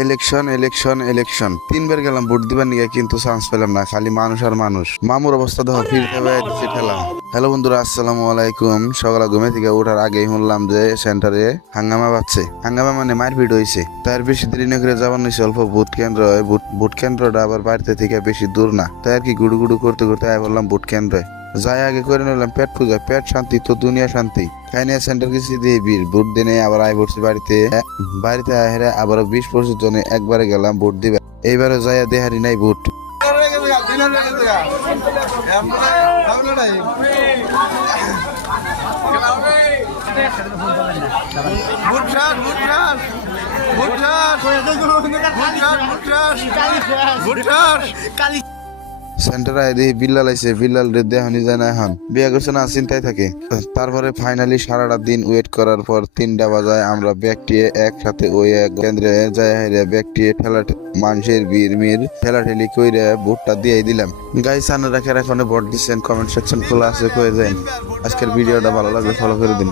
Election election election 3 বার গেলাম vote দিবার নিয়ে, কিন্তু চান্স পেলাম না। খালি মানুষ আর মানুষ। মামুর অবস্থা দেখো, ফিরতে দিচ্ছে ঠেলা। হ্যালো বন্ধুরা, আসসালামু আলাইকুম। সকালে ঘুমে থেকে ওঠার আগেই শুনলাম যে সেন্টারে হাঙ্গামা বাজছে। হাঙ্গামা মানে মারপিট হয়েছে। তার বেশি দেরি না করে যাবার নিচ্ছে অল্প ভোট কেন্দ্র। ভোট কেন্দ্রটা আবার বাড়িতে থেকে বেশি দূর না, তাই আর কি গুড়ু গুড়ু করতে করতে আয় বললাম ভোট কেন্দ্রে যাই। আগে করে নিলাম পেট পূজা, পেট শান্তি তো দুনিয়া শান্তি। খাইনিয়া সেন্টার গেছি দিয়ে বীর ভোট দিনে আবার আয় পড়ছি বাড়িতে। বাড়িতে আহেরা আবার 20-25 জনে একবারে গেলাম ভোট দিবে। এইবারে যাইয়া দেহারি নাই ভোট। সেন্টার আয় দেখি বিল্লাল আইছে। বিল্লাল রে দেহানি যায় না, এখন বিয়া করছে না, চিন্তায় থাকে। তারপরে ফাইনালি সারাটা দিন ওয়েট করার পর 3টা বাজায় আমরা ব্যক্তি একসাথে ওই এক কেন্দ্রে যায়। ব্যক্তি ঠেলা মানুষের ভিড় মির ঠেলাঠেলি কইরে ভোটটা দিয়ে দিলাম। গাইস, আপনারা কারা এখন ভোট দিচ্ছেন? কমেন্ট সেকশন খোলা আছে, কয়ে যান। আজকের ভিডিওটা ভালো লাগলে ফলো করে দিন।